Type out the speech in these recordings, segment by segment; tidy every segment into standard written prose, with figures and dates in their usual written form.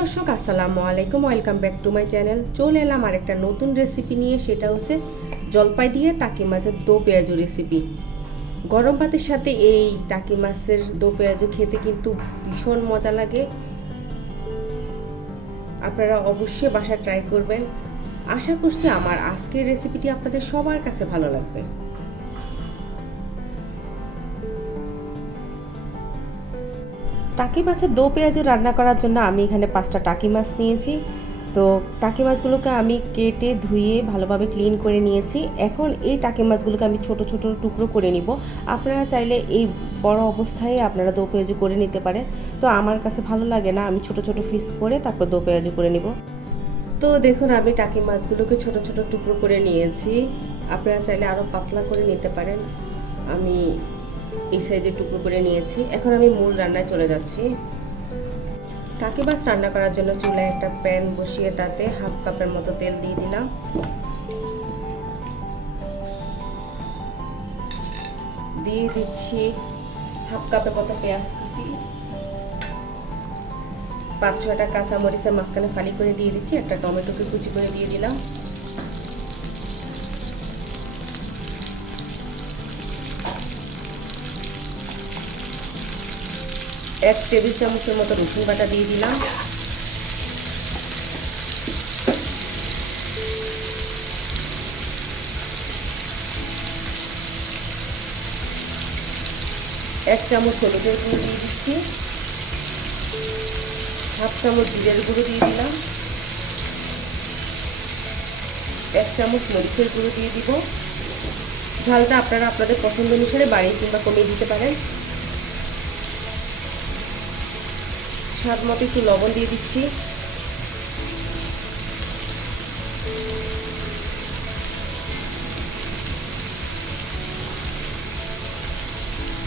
দর্শক আসসালামু আলাইকুম, welcome back to my channel. চলে এলাম আরেকটা নতুন রেসিপি নিয়ে। সেটা হচ্ছে জলপাই দিয়ে টাকি মাছের দো পেঁয়াজু রেসিপি। গরম ভাতের সাথে এই টাকি মাছের দো পেঁয়াজু খেতে কিন্তু ভীষণ মজা লাগে। আপনারা অবশ্যই বাসায় ট্রাই করবেন। আশা করছি আমার আজকের রেসিপিটি আপনাদের সবার কাছে ভালো লাগবে। টাকি মাছের দো পেঁয়াজু রান্না করার জন্য আমি এখানে 5টা টাকি মাছ নিয়েছি। তো টাকি মাছগুলোকে আমি কেটে ধুয়ে ভালোভাবে ক্লিন করে নিয়েছি। এখন এই টাকি মাছগুলোকে আমি ছোট ছোট টুকরো করে নিব। আপনারা চাইলে এই বড় অবস্থায় আপনারা দো পেঁয়াজু করে নিতে পারেন। তো আমার কাছে ভালো লাগে না, আমি ছোট ছোট পিস করে তারপর দো পেঁয়াজু করে নিব। তো দেখুন, আমি টাকি মাছগুলোকে ছোট ছোট টুকরো করে নিয়েছি। আপনারা চাইলে আরও পাতলা করে নিতে পারেন। আমি এই সাইজে টুকরো করে নিয়েছি। এখন আমি মূল রান্নায় চলে যাচ্ছি। টাকি মাছ রান্না করার জন্য চুলায় একটা প্যান বসিয়ে তাতে হাফ কাপের মতো তেল দিয়ে দিলাম। দিয়ে দিচ্ছি হাফ কাপের মতো পেঁয়াজ কুচি, 5-6টা কাঁচামরিচের মাঝখানে ফালি করে দিয়ে দিচ্ছি। একটা টমেটোকে কুচি করে দিয়ে দিলাম। এক টেবিল চামচের মতো রসুন বাটা দিয়ে দিলাম। এক চামচ হলুদের গুঁড়ো দিয়ে দিচ্ছি। হাফ চামচ জিরের গুঁড়ো দিয়ে দিলাম। 1 চামচ মরিচের গুঁড়ো দিয়ে দিব। ঝালটা আপনারা আপনাদের পছন্দ অনুসারে বাড়িয়ে কিংবা কমিয়ে দিতে পারেন। স্বাদ মতো একটু লবণ দিয়ে দিচ্ছি।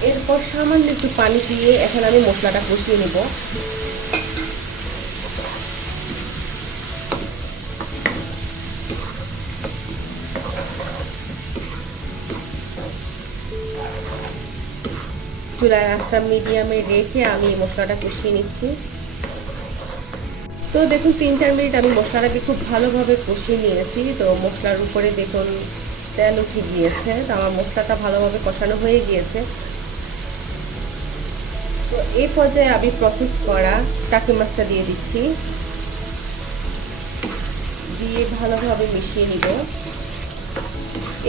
এরপর সামান্য একটু পানি দিয়ে এখন আমি মশলাটা কষিয়ে নেব। চুলার আঁচটা মিডিয়ামে রেখে আমি মশলাটা কষিয়ে নিচ্ছি। তো দেখুন 3-4 মিনিট আমি মশলাটাকে খুব ভালোভাবে কষিয়ে নিয়েছি। তো মশলার উপরে দেখুন তেল উঠে গিয়েছে। তো আমার মশলাটা ভালোভাবে কষানো হয়ে গিয়েছে। তো এই পর্যায়ে আমি প্রসেস করা টাকি মাছটা দিয়ে দিচ্ছি। দিয়ে ভালোভাবে মিশিয়ে নিব।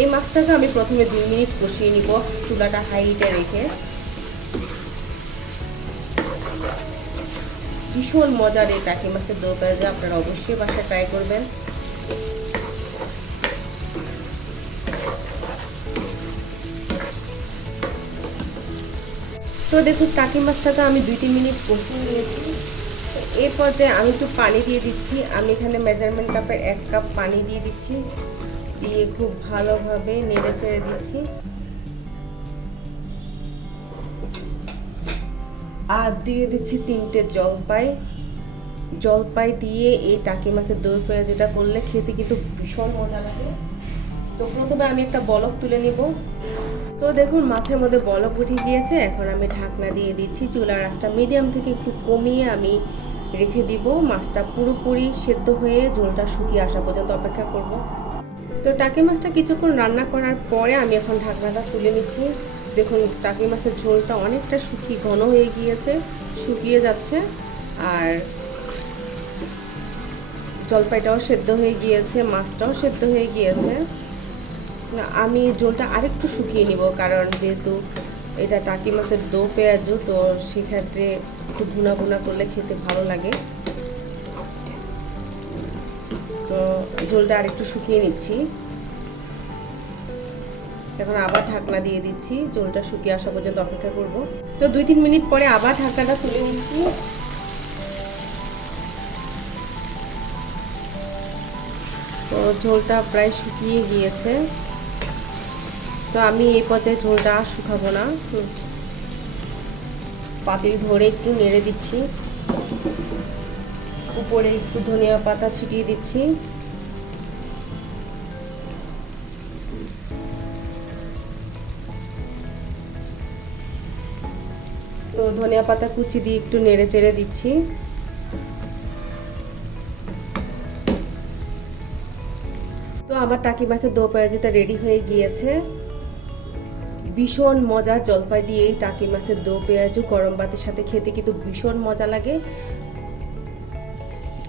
এই মাছটাকে আমি প্রথমে 2 মিনিট কষিয়ে নিব চুলাটা হাই হিটে রেখে। ভীষণ মজার এই টাকি মাছের দো পেঁয়াজু, আপনারা অবশ্যই বাসায় ট্রাই করবেন। তো দেখুন টাকি মাছটাকে আমি 2-3 মিনিট কষিয়ে নিয়েছি। এই পর্যায়ে আমি একটু পানি দিয়ে দিচ্ছি। আমি এখানে মেজারমেন্ট কাপের 1 কাপ পানি দিয়ে দিচ্ছি। দিয়ে খুব ভালোভাবে নেড়ে চেড়ে দিচ্ছি। আর দিয়ে দিচ্ছি 3টে জলপাই দিয়ে এই টাকি মাছের দই পেঁয়াজুটা করলে খেতে কিন্তু ভীষণ মজা লাগে। তো প্রথমে আমি একটা বলক তুলে নিব। তো দেখুন মাছের মধ্যে বলক উঠে গিয়েছে। এখন আমি ঢাকনা দিয়ে দিচ্ছি। চুলার আঁচটা মিডিয়াম থেকে একটু কমিয়ে আমি রেখে দিব। মাছটা পুরোপুরি সেদ্ধ হয়ে ঝোলটা শুকিয়ে আসা পর্যন্ত অপেক্ষা করব। তো টাকি মাছটা কিছুক্ষণ রান্না করার পরে আমি এখন ঢাকনাটা তুলে নিচ্ছি। দেখুন টাকি মাছের ঝোলটা অনেকটা ঘন হয়ে গিয়েছে, শুকিয়ে যাচ্ছে। আর জলপাইটাও সেদ্ধ হয়ে গিয়েছে, মাছটাও সেদ্ধ হয়ে গিয়েছে। আমি ঝোলটা আরেকটু শুকিয়ে নিব, কারণ যেহেতু এটা টাকি মাছের দো পেঁয়াজু, তো সেক্ষেত্রে একটু ভুনা ভুনা করলে খেতে ভালো লাগে। তো ঝোলটা আরেকটু শুকিয়ে নিচ্ছি। এখন আবার ঢাকনা দিয়ে দিচ্ছি। ঝোলটা শুকিয়ে আসা পর্যন্ত অপেক্ষা করব। তো 2-3 মিনিট পরে আবার ঢাকনাটা তুলে নিচ্ছি। তো ঝোলটা প্রায় শুকিয়ে গিয়েছে। তো আমি এই পর্যায়ে ঝোলটা আর শুকাবো না, পাতিল ধরে একটু নেড়ে দিচ্ছি। উপরে একটু ধনিয়া পাতা ছিটিয়ে দিচ্ছি। তো ধনিয়া পাতা কুচি দিয়ে একটু নেড়ে চেড়ে দিচ্ছি। তো আমার টাকি মাছের দো পেঁয়াজিটা রেডি হয়ে গিয়েছে। ভীষণ মজার জলপাই দিয়ে এই টাকি মাছের দো পেঁয়াজু গরম ভাতের সাথে খেতে কিন্তু ভীষণ মজা লাগে।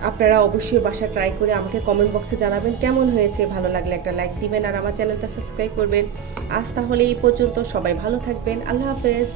আপনারা অবশ্যই বাসা ট্রাই করে আমাকে কমেন্ট বক্সে জানাবেন কেমন হয়েছে। ভালো লাগলে একটা লাইক দিবেন আর আমার চ্যানেলটা সাবস্ক্রাইব করবেন। আজ তাহলে এই পর্যন্ত, সবাই ভালো থাকবেন। আল্লাহ হাফেজ।